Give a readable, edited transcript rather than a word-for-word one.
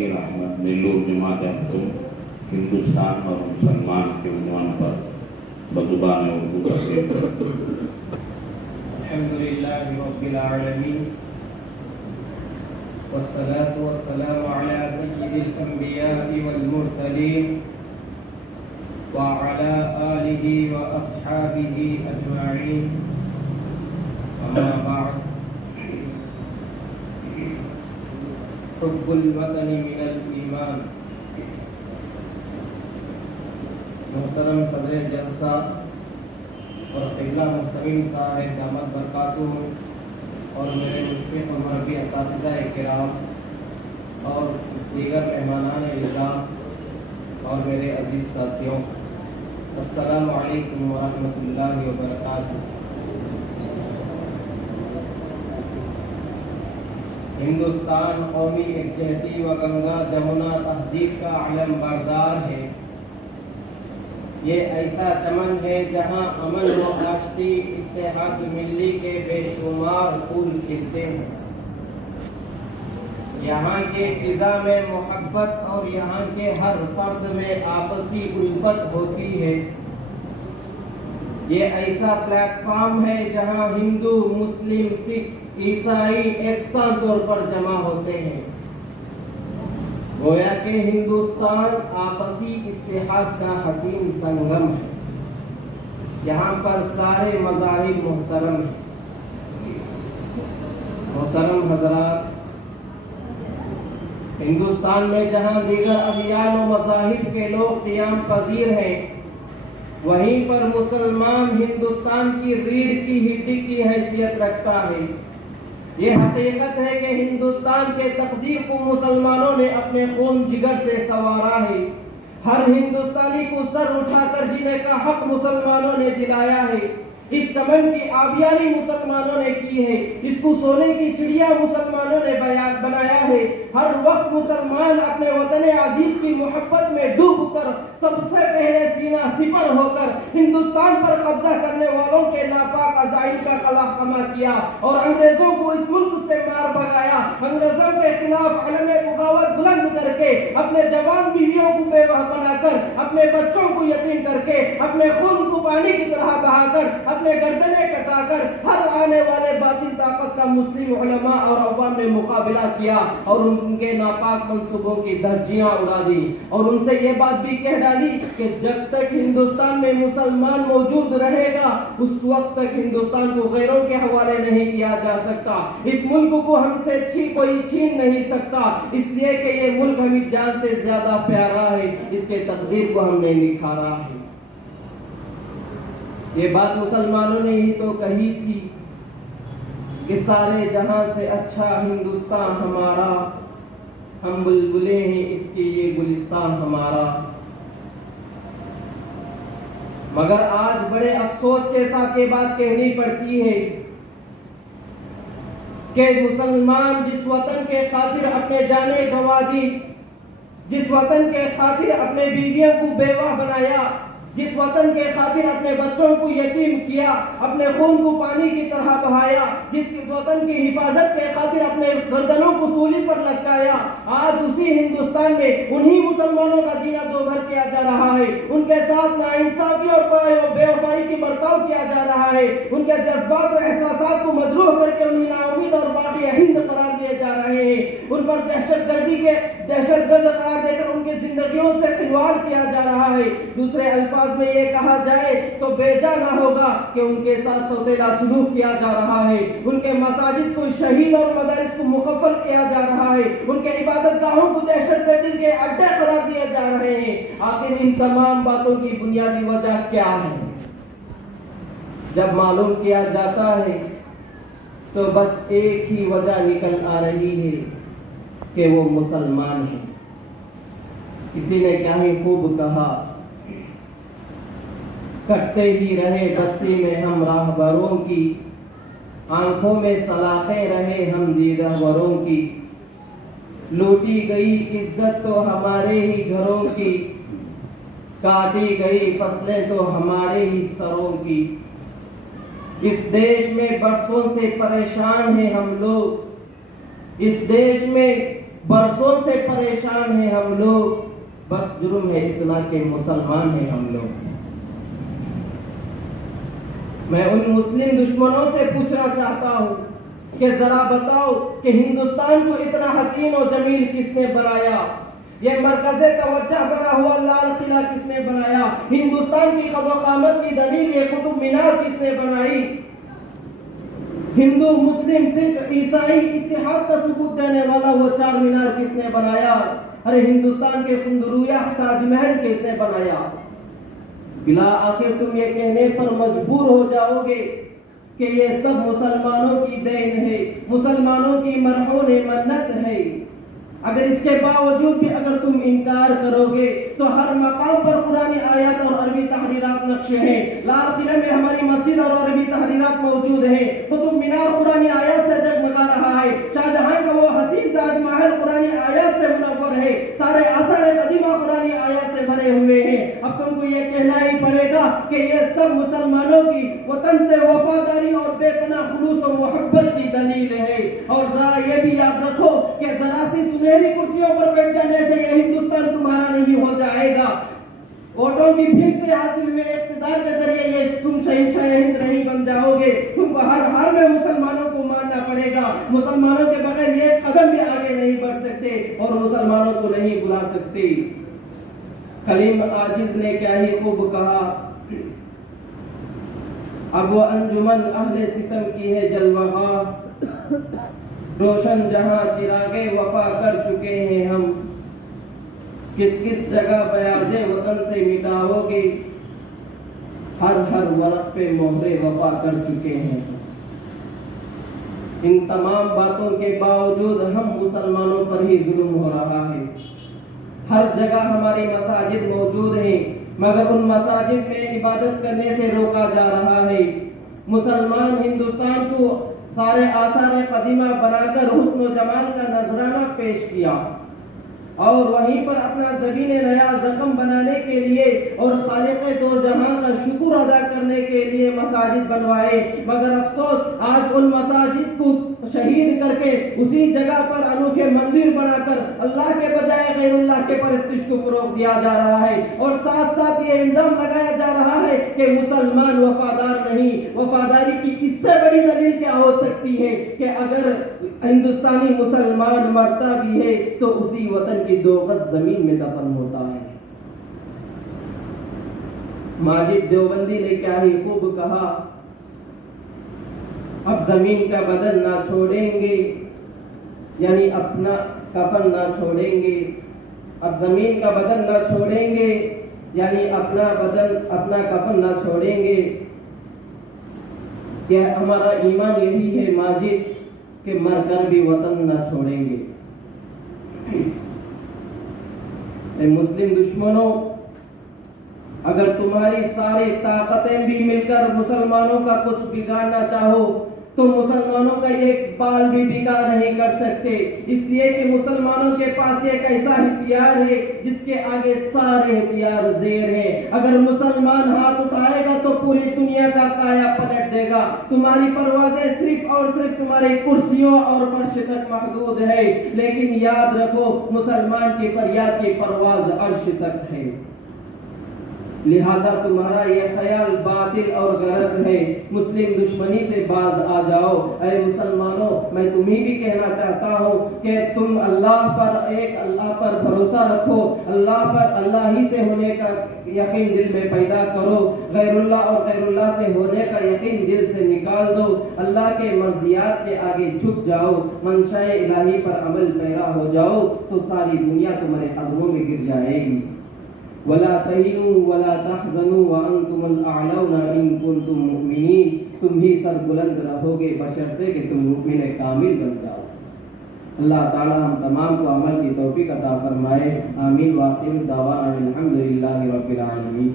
ज़मीर अहमद नेल्लोर जमात अहमद हिंदुस्तान और मुसलमान के उन्वान पर बज़ुबान उर्दू तक़रीर अल्हम्दुलिल्लाहि रब्बिल आलमीन वस्सलातु वस्सलामु अला सय्यिदिल अंबिया'i वल मुरसलीन व अला आलिहि व अस्हाबिहि अजमईन अम्मा बअद हुब्बुल वतनी मिनल ईमान। मोहतरम सदर जलसा और क़िबला मुहतमिम साहिब दामत बरकातुहू और मेरे मुशफ़िक़ और मरबी असातिज़ा किराम और दीगर मेहमानान इज़्ज़त और मेरे अज़ीज़ साथियों, अस्सलामु अलैकुम व रहमतुल्लाहि व बरकातुहू। हिंदुस्तान कौमी एकजहती व गंगा जमुना तहजीब का अलम बरदार है। ये ऐसा चमन है जहाँ अमन व आश्ती इत्तेहाद मिल्ली के बेशुमार फूल खिलते हैं। यहाँ के फिजा में मोहब्बत और यहाँ के हर फर्द में आपसी उल्फत होती है। ये ऐसा प्लेटफॉर्म है जहाँ हिंदू, मुस्लिम, सिख, ईसाई एकसाथ तौर पर जमा होते हैं। गोया के हिंदुस्तान आपसी इत्तेहाद का हसीन संगम है। यहाँ पर सारे मज़ाहिब मोहतरम हैं। मोहतरम हजरात, हिंदुस्तान में जहाँ दीगर अदियान व मज़ाहिब के लोग क़ियाम पज़ीर हैं, वहीं पर मुसलमान हिंदुस्तान की रीढ़ की हड्डी की हैसियत रखता है। ये हकीकत है कि हिंदुस्तान के तकदीर को मुसलमानों ने अपने खून जिगर से संवारा है। हर हिंदुस्तानी को सर उठाकर जीने का हक मुसलमानों ने दिलाया है। इस चमन की आबियारी मुसलमानों ने की है। इसको सोने की चिड़िया मुसलमानों ने बनाया है। हर वक्त मुसलमान अपने वतन अजीज की मोहब्बत में डूब कर सबसे पहले सीना सिपर होकर हिंदुस्तान पर कब्जा करने वालों के नापाक अज़ाइल का कलाकमा किया और अंग्रेजों को इस मुल्क से मार भगाया। अंग्रेजों के खिलाफ अलम बगावत बुलंद करके अपने जवान बीवियों को बेवाह बनाकर, अपने बच्चों को यतीम करके, अपने खून को पानी की तरह बहाकर, अपने गर्दनें कटाकर हर आने वाले बातिल ताकत का मुस्लिम उलमा और अवाम ने मुकाबला किया और उनके नापाक मंसूबों की धज्जियां उड़ा दी और उनसे ये बात भी कह डाली कि जब तक हिंदुस्तान में मुसलमान मौजूद रहेगा उस वक्त तक हिंदुस्तान को गैरों के हवाले नहीं किया जा सकता। इस मुल्क को हमसे कोई छीन नहीं सकता, इसलिए कि ये मुल्क हमें जान से ज्यादा प्यारा है। इसके तकदीर को हमने निखारा है। ये बात मुसलमानों ने ही तो कही थी कि सारे जहां से अच्छा हिंदुस्तान हमारा, हम बुलबुले हैं इसके ये गुलिस्तान हमारा। मगर आज बड़े अफसोस के साथ ये बात कहनी पड़ती है कि मुसलमान जिस वतन के खातिर अपने जाने गंवा दी, जिस वतन के खातिर अपने बीवियों को बेवाह बनाया, जिस वतन के खातिर अपने बच्चों को यतीम किया, अपने खून को पानी की तरह बहाया, जिस वतन की हिफाजत के खातिर अपने गर्दनों को सूली पर लटकाया, आज उसी हिंदुस्तान में उन्हीं मुसलमानों का जीना दोभर किया जा रहा है। उनके साथ नाइंसाफी और बेवफाई की बर्ताव किया जा रहा है। उनके जज्बात और एहसासात को मजरूह करके उन्हें नाउमीद और बाकी हिंद करार दिए जा रहे हैं। उन पर दहशतगर्द करार देकर उनकी जिंदगियों से खिलवाड़ किया जा रहा है। दूसरे अल्फाज में ये कहा जाए तो बेजा ना होगा कि उनके साथ सौतेला सलूक किया जा रहा है। उनके मसाजिद को शहीद और मदारिस को मुकफ्फल किया जा रहा है। उनके इबादत गाहों को दहशतगर्दी के अड्डे करार दिए जा रहे हैं। आखिर इन तमाम बातों की बुनियादी वजह क्या है? जब मालूम किया जाता है तो बस एक ही वजह निकल आ रही है कि वो मुसलमान है। किसी ने क्या ही खूब कहा, कटते ही रहे बस्ती में हम राहबरों की, आंखों में सलाखें रहे हम दीदावरों की। लूटी गई इज्जत तो हमारे ही घरों की, काटी गई फसलें तो हमारे ही सरों की। इस देश में बरसों से परेशान हैं हम लोग, इस देश में برسوں سے پریشان ہیں ہم لوگ، بس جرم ہے اتنا کہ مسلمان ہیں ہم لوگ۔ میں ان مسلم دشمنوں سے پوچھنا چاہتا ہوں کہ ذرا بتاؤ کہ ہندوستان کو اتنا حسین و جمیل کس نے بنایا؟ یہ مرکز توجہ بنا ہوا لال قلعہ کس نے بنایا؟ ہندوستان کی قد و قامت کی دلیل یہ قطب مینار کس نے بنائی؟ ہندو مسلم سکھ عیسائی اتحاد کا ثبوت دینے والا وہ چار مینار کس نے بنایا؟ ارے ہندوستان کے سندرویا تاج محل کس نے بنایا؟ بلا آخر تم یہ کہنے پر مجبور ہو جاؤ گے کہ یہ سب مسلمانوں کی دین ہے، مسلمانوں کی مرہون منت ہے۔ اگر اس کے باوجود بھی اگر تم انکار کرو گے تو ہر مقام پر قرآنی آیات اور عربی تحریرات نقش ہیں۔ لال قلعہ میں ہماری مسجد اور عربی تحریرات موجود ہیں۔ قطب مینار قرآنی آیات سے جگمگا رہا ہے۔ شاہجہاں کا وہ حسین تاج محل قرآنی آیات سے منور ہے۔ سارے آثار قدیمہ قرآنی آیات سے بھرے ہوئے ہیں۔ اب تم کو یہ کہنا ہی پڑے گا کہ یہ سب مسلمانوں کی وطن سے وفاداری اور بے پناہ خلوص و محبت کی دلیل ہے۔ اور ذرا یہ بھی یاد رکھو کہ ذرا سی سنہری کرسیوں پر بیٹھ جانے سے یہ ہندوستان تمہارا نہیں ہو جائے گا۔ ووٹوں کی بھیک سے حاصل ہوئے اقتدار کے ذریعے یہ تم شہنشاہ ہند نہیں بن جاؤ گے۔ تم کو ہر حال میں مسلمانوں کو ماننا پڑے گا۔ مسلمانوں کے بغیر یہ قدم بھی آگے نہیں بڑھ سکتے اور مسلمانوں کو نہیں بلا سکتے۔ کلیم عاجز نے کیا ہی خوب کہا، اب وہ انجمن اہل ستم کی ہے جلوہ، روشن جہاں چراغے وفا کر چکے ہیں ہم، کس کس جگہ بیاض وطن سے مٹاؤ گے، ہر ہر ورق پہ مہرے وفا کر چکے ہیں۔ ان تمام باتوں کے باوجود ہم مسلمانوں پر ہی ظلم ہو رہا ہے۔ ہر جگہ ہماری مساجد موجود ہیں مگر ان مساجد میں عبادت کرنے سے روکا جا رہا ہے۔ مسلمان ہندوستان کو سارے آثار قدیمہ بنا کر حسن و جمال کا نذرانہ پیش کیا اور وہیں پر اپنا زمین نیا زخم بنانے کے لیے اور خالق دو جہاں کا شکر ادا کرنے کے لیے مساجد بنوائے، مگر افسوس آج ان مساجد کو شہید کر کے اسی جگہ پر انوکھے مندر بنا کر اللہ کے بجائے غیر اللہ کے پرستش کو فروغ دیا جا رہا ہے، اور ساتھ ساتھ یہ الزام لگایا جا رہا ہے کہ مسلمان وفادار نہیں۔ وفاداری کی اس سے بڑی دلیل کیا ہو سکتی ہے کہ اگر ہندوستانی مسلمان مرتا بھی ہے تو اسی وطن کی 2 گز زمین میں دفن ہوتا ہے۔ ماجد دیوبندی نے کیا ہی خوب کہا، اب زمین کا بدن نہ چھوڑیں گے، یعنی اپنا کفن نہ چھوڑیں گے۔ اب زمین کا بدن نہ چھوڑیں گے یعنی اپنا کفن نہ چھوڑیں گے۔ کہ ہمارا ایمان یہی ہے ماجد کہ مر کر بھی وطن نہ چھوڑیں گے۔ اے مسلم دشمنوں، اگر تمہاری ساری طاقتیں بھی مل کر مسلمانوں کا کچھ بگاڑنا چاہو تو مسلمانوں کا ایک بال بھی بگاڑ نہیں کر سکتے، اس لیے کہ مسلمانوں کے پاس ایک ایسا ہتھیار ہے جس کے آگے سارے ہتھیار زیر ہیں۔ اگر مسلمان ہاتھ اٹھائے گا تو پوری دنیا کا کایا پلٹ دے گا۔ تمہاری پروازیں صرف اور صرف تمہاری کرسیوں اور فرش تک محدود ہے، لیکن یاد رکھو مسلمان کی فریاد کی پرواز عرش تک ہے۔ لہذا تمہارا یہ خیال باطل اور غلط ہے۔ مسلم دشمنی سے باز آ جاؤ۔ اے مسلمانوں، میں تمہیں بھی کہنا چاہتا ہوں کہ تم اللہ پر بھروسہ رکھو، اللہ ہی سے ہونے کا یقین دل میں پیدا کرو، غیر اللہ اور غیر اللہ سے ہونے کا یقین دل سے نکال دو، اللہ کے مرضیات کے آگے جھک جاؤ، منشاء الہی پر عمل پیرا ہو جاؤ تو ساری دنیا تمہارے قدموں میں گر جائے گی۔ وَلَا تَهِنُوا وَلَا تَحْزَنُوا وَأَنْتُمُ الْأَعْلَوْنَ إِن كُنتُم مُؤْمِنِينَ، تم ہی سربلند رہو گے بشرطے کہ تم مؤمن کامل بن جاؤ۔ اللہ تعالی ہم تمام کو عمل کی توفیق عطا فرمائے۔ آمین۔ وآخر دعوانا الحمدللہ رب العالمین۔